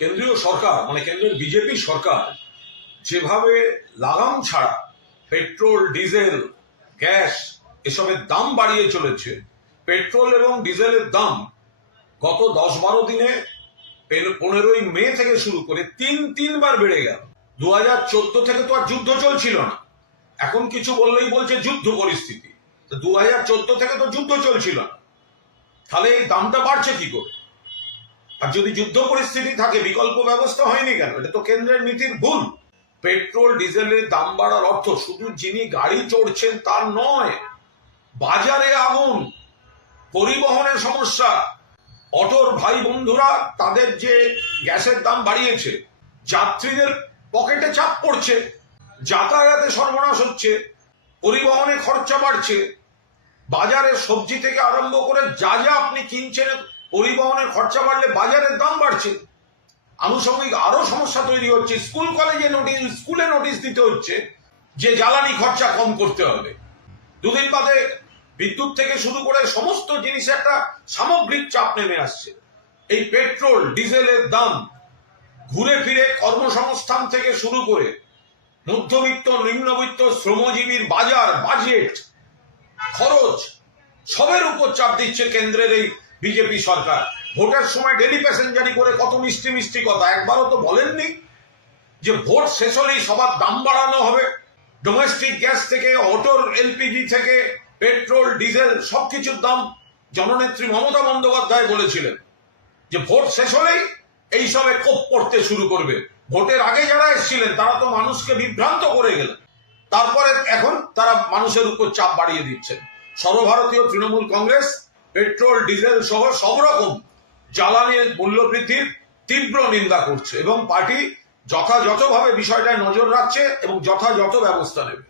কেন্দ্রীয় সরকার মানে কেন্দ্রের বিজেপি সরকার যেভাবে লাগাম ছাড়া পেট্রোল ডিজেল গ্যাস এসবের দাম বাড়িয়ে চলেছে, পেট্রোল এবং ডিজেলের দাম গত 10-12 দিনে 15ই মে থেকে শুরু করে তিনবার বেড়ে গেল। 2014 থেকে তো আর যুদ্ধ চলছিল না, এখন কিছু বললেই বলছে যুদ্ধ পরিস্থিতি। 2014 থেকে তো যুদ্ধ চলছিল না, তাহলে এই দামটা বাড়ছে কি করে? আর যদি যুদ্ধ পরিস্থিতি থাকে বিকল্প ব্যবস্থা হয়নি কেন? এটা তো কেন্দ্রের নীতির ভুল। পেট্রোল ডিজেলের দাম বাড়ার অর্থ শুধু যিনি গাড়ি চড়ছেন তার নয়, বাজারে আগুন, পরিবহনের সমস্যা, অটোর ভাই বন্ধুরা তাদের যে গ্যাসের দাম বাড়িয়েছে, যাত্রীদের পকেটে চাপ পড়ছে, যাতায়াতে সর্বনাশ হচ্ছে, পরিবহনে খরচা বাড়ছে, বাজারে সবজি থেকে আরম্ভ করে যা যা আপনি কিনছেন, পরিবহনের খরচা বাড়লে বাজারের দাম বাড়ছে। আনুষঙ্গিক আরো সমস্যা তৈরি হচ্ছে। স্কুলে নোটিশ দিতে হচ্ছে যে জ্বালানি খরচা কম করতে হবে। দুদিন বাদে বিদ্যুৎ থেকে শুরু করে সমস্ত জিনিসে একটা সামগ্রিক চাপ নেমে আসছে। এই পেট্রোল ডিজেলের দাম ঘুরে ফিরে কর্মসংস্থান থেকে শুরু করে মধ্যবিত্ত নিম্নবিত্ত শ্রমজীবীর বাজেট খরচ সবের উপর চাপ দিচ্ছে কেন্দ্রের এই বিজেপি সরকার। ভোটের সময় ডেলি প্যাসেঞ্জারি করে কত মিষ্টি মিষ্টি কথা, একবারও তো বলেননি যে ভোট শেষ হলেই সবার দাম বাড়ানো হবে। ডোমেস্টিক গ্যাস থেকে অটোর এলপিজি থেকে পেট্রোল ডিজেল সবকিছুর দাম জননেত্রী মমতা বন্দ্যোপাধ্যায় বলেছিলেন যে ভোট শেষ হলেই এইসবে কোপ পড়তে শুরু করবে। ভোটের আগে যারা এসেছিলেন তারা তো মানুষকে বিভ্রান্ত করে গেলেন, তারপরে এখন তারা মানুষের উপর চাপ বাড়িয়ে দিচ্ছেন। সর্বভারতীয় তৃণমূল কংগ্রেস পেট্রোল ডিজেল সহ সব রকম জ্বালানির মূল্য বৃদ্ধির তীব্র নিন্দা করছে এবং পার্টি যথাযথভাবে বিষয়টায় নজর রাখছে এবং যথাযথ ব্যবস্থা নেবে।